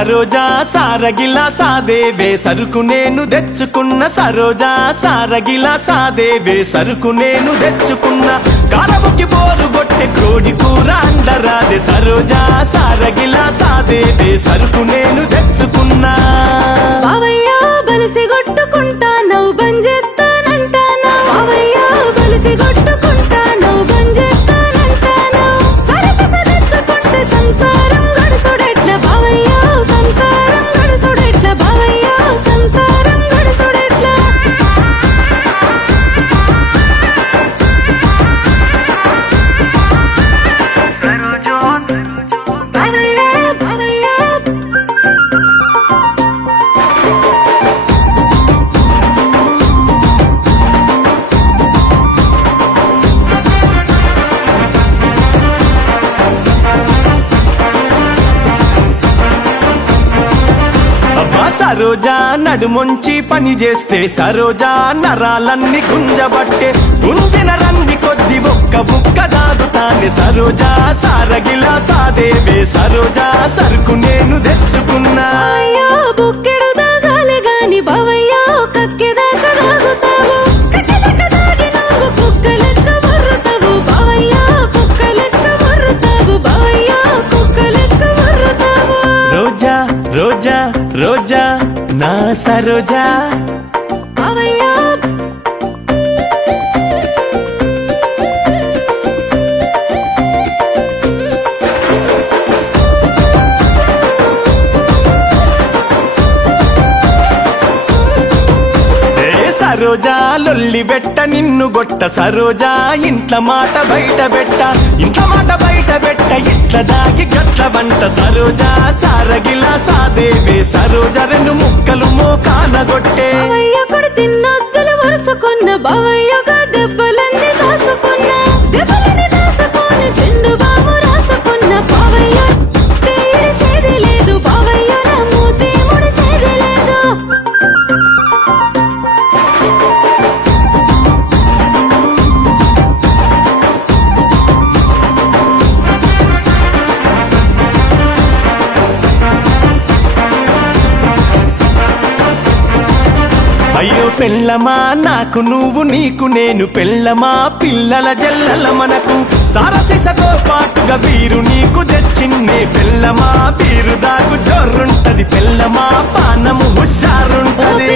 సరోజా సారగిలా సాదేవే సరుకు నేను తెచ్చుకున్న సరోజా సారగిలా సాదేవే సరుకు నేను తెచ్చుకున్న కారముకి బోరు గొట్టె కోడి కూర అండరాదే సరోజా సారగిలా సాదేవే సరుకు నేను తెచ్చుకున్నా బావయ్య బలిసి కొట్టుకుంటా నవ్వు బంజెత్తానంటానా బావయ్య బలిసి కొట్టుకుంటా నవ్వు బంజెత్తానంటానా సరస తెచ్చుకుంటే సంసారం గడుసుడెట్ల బావయ్య సంసారం గడుసుడెట్ల బావయ్య సంసారం గడుసుడెట్ల బావయ్య బావయ్య అబ్బా సరోజా నడుమొంచి పని చేస్తే సరోజా నరాలన్నీ గుంజబట్టే గుంజిన రంది కొద్ది ఒక్క బుక్క దాగుతానే సరోజా సారగిలా సాదేవే సరోజా సరుకు నేను తెచ్చుకున్నా బావయ్య బుక్కెడు దాగాలి గాని బావయ్య కక్కెదాకా దాగుతావు కక్కెదాకా దాగి నువ్వు కుక్క లెక్క వర్రుతావు బావయ్య కుక్క లెక్క వర్రుతావు బావయ్య కుక్క లెక్క వర్రుతావు రోజా రోజా రోజా నా సరోజా బావయ్య సరోజా లొల్లి బెట్ట నిన్ను గొట్ట సరోజా ఇంట్ల మాట బయట బెట్ట ఇంట్ల మాట బయట బెట్ట ఇట్ల దాగి గట్ల వంట సరోజా సారగిలా సాదేవే సరోజా రెండు ముక్కలు మోకాన గొట్టే బావయ్య కొడు తిన్నొత్తులు వరుసుకున్న బావయ్యగా దెబ్బలన్నీ దాసుకున్న దెబ్బలన్నీ దాసుకొని చెండు బాము రాసుకున్న బావయ్య తేడిసేది లేదు బావయ్య నా మూతి ముడిసేది లేదు అయ్యో పెళ్ళమా నాకు నువ్వు నీకు నేను పెళ్ళమా పిల్లల జల్లల మనకు సారసిసతో పాటుగా బీరు నీకు తెచ్చిన్నే పెళ్ళమా బీరు దాగు జోరుంటది పెళ్ళమా పానము హుషారుంటది